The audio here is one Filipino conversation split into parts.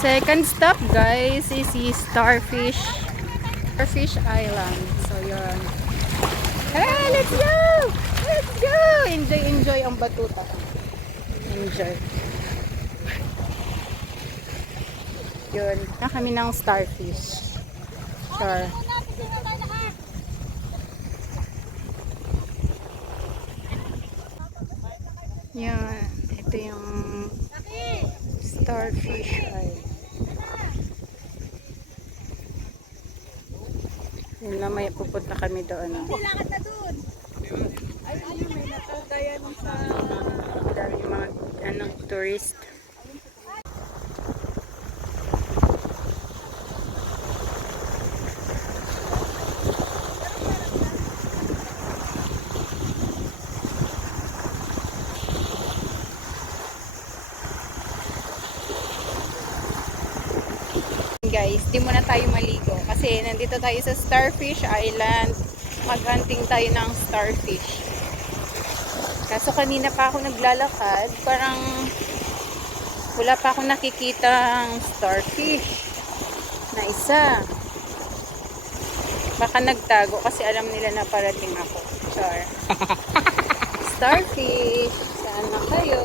Second stop guys is Starfish Island. So yun. Hey, let's go! Let's go! Enjoy ang batuta. Enjoy. Yun. Na kami ng Starfish. Sure. Yan. Ito yung Starfish Island. Yun na, may pupunta kami doon. Lakad na dun. Ay, may natagaya nung sa... Dami mga tourist. Guys, di muna tayo maligo kasi nandito tayo sa Starfish Island. Maghunting tayo ng starfish. Kaso kanina pa ako naglalakad, parang wala pa akong nakikitang starfish na isa. Baka nagtago kasi alam nila na parating ako. Char. Starfish, saan na kayo?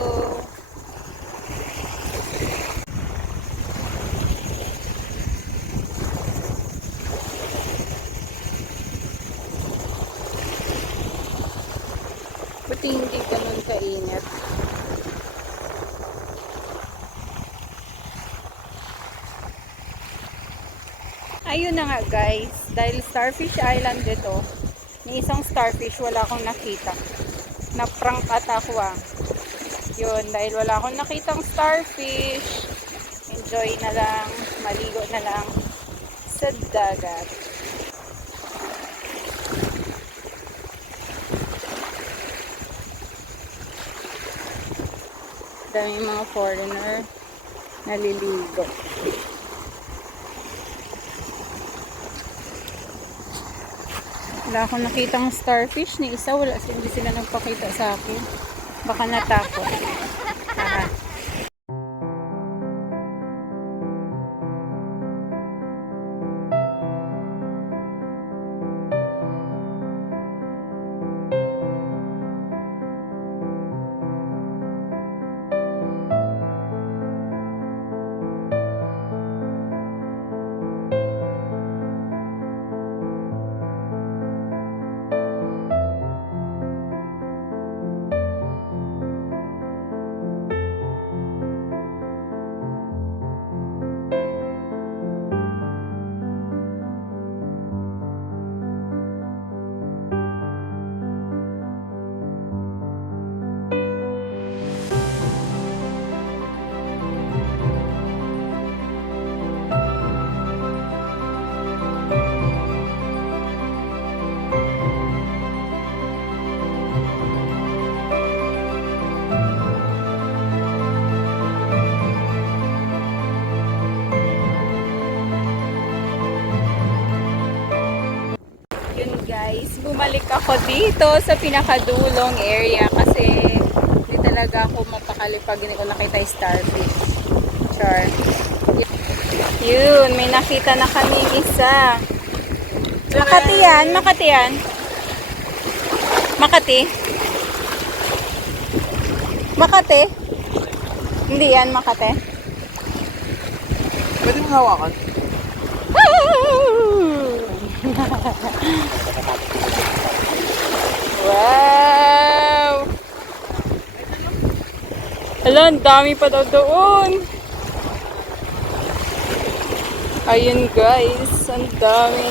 Buti hindi ganun kainit. Ayun na nga guys, dahil Starfish Island dito, may isang starfish wala akong nakita. Na-prank ata ako ah. Yun, dahil wala akong nakitang starfish, enjoy na lang, maligo na lang sa dagat. Daming mga foreigner naliligo. Wala akong nakitang starfish ni isa, hindi sila nagpakita sa akin. Baka natakot. Aha. Guys, bumalik ako dito sa pinakadulong area kasi hindi talaga ako mapakali pag hindi ko nakita yung starfish. Char. Yun, may nakita na kaming isa. Makati yan, Makati yan. Makati. Makati. Hindi yan, Makati. Pwede mong hawakan? Wow! Hala, ang dami pa daw doon. Ayun guys, ang dami.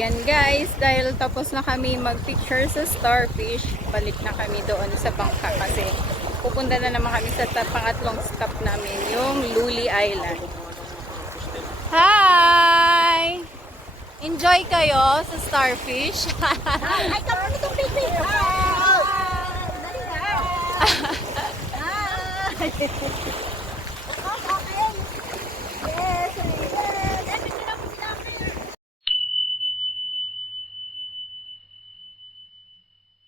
Ayan guys, dahil tapos na kami mag-picture sa starfish, balik na kami doon sa bangka kasi pupunta na naman kami sa pangatlong stop namin, yung Luli Island. Hi! Enjoy kayo sa starfish. Ay, kamu itong baby. Dali na.